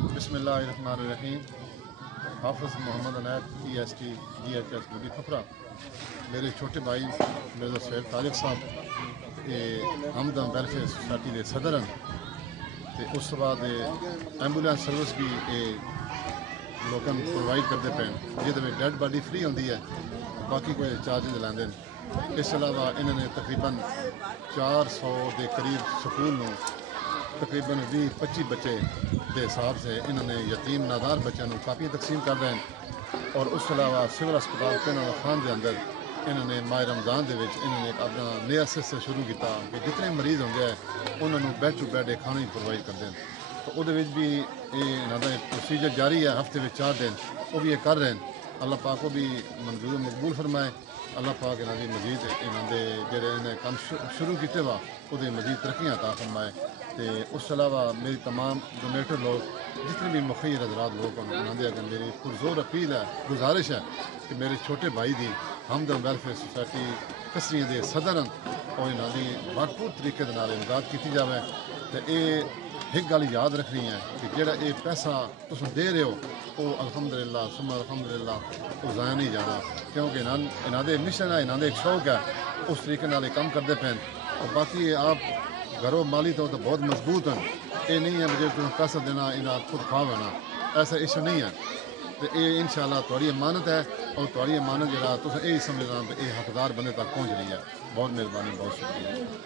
بسم اللہ الرحمن الرحیم۔ حافظ محمد عنایت PST DHS لوگی کھپرا، میرے چھوٹے بھائی مرزا سہیل طارق صاحب ہمدم ویلفیئر سوسائٹی کے صدر ہیں۔ اس بعد ایمبولینس سروس بھی لوگوں پرووائڈ کرتے پے جہد ڈیڈ باڈی فری ہوتی ہے، باقی کوئی چارجز لیندے۔ اس علاوہ انہوں نے تقریباً 400 کے قریب سکول میں تقریباً 20-25 بچے کے حساب سے انہوں نے یتیم نادار بچوں کو کاپیاں تقسیم کر رہے ہیں۔ اور اس علاوہ سول ہسپتال پنڈ خان کے اندر انہوں نے ماہ رمضان دے وچ انہوں نے اپنا نیا سلسلہ شروع کیا کہ جتنے مریض ہوں گے انہوں نے بیڈ ٹو بیڈ کھانا پرووائڈ کر دیں۔ تو وہ بھی یہ پروسیجر جاری ہے، ہفتے میں 4 دن وہ بھی یہ کر رہے ہیں۔ اللہ پاک کو بھی منظور مقبول فرمائے۔ اللہ پاک انہوں نے مزید جڑے انہیں کام شروع کیتے وا وہ مزید ترقیاں عطا فرمائے۔ اس علاوہ میری تمام ڈونیٹر لوگ جتنے بھی مخیر حضرات لوگ ہیں انہوں نے اگر میری پرزور اپیل ہے، گزارش ہے کہ میرے چھوٹے بھائی دی ہمدم ویلفیئر سوسائٹی کسری کے صدر ہیں اور انہوں نے بھرپور طریقے امداد کی جائے۔ تو یہ ایک گل یاد رکھنی ہے کہ جڑا یہ پیسہ تم دے رہے ہو وہ الحمدللہ ثم الحمدللہ وہ ضائع نہیں جانا، کیونکہ انہوں نے مشن ہے، انہوں نے ایک شوق ہے، اس طریقے کام کرتے پے۔ اور باقی آپ گھروں مالی تو بہت مضبوط ہیں، یہ نہیں ہے مجھے تمہیں پیسہ دینا انہیں خود کھا ہونا، ایسا ایشو نہیں ہے۔ تو یہ انشاءاللہ تھوڑی امانت ہے اور تھوڑی امانت جڑا تم یہ سمجھنا کہ یہ حقدار بندے تک پہنچ رہی ہے۔ بہت مہربانی، بہت شکریہ۔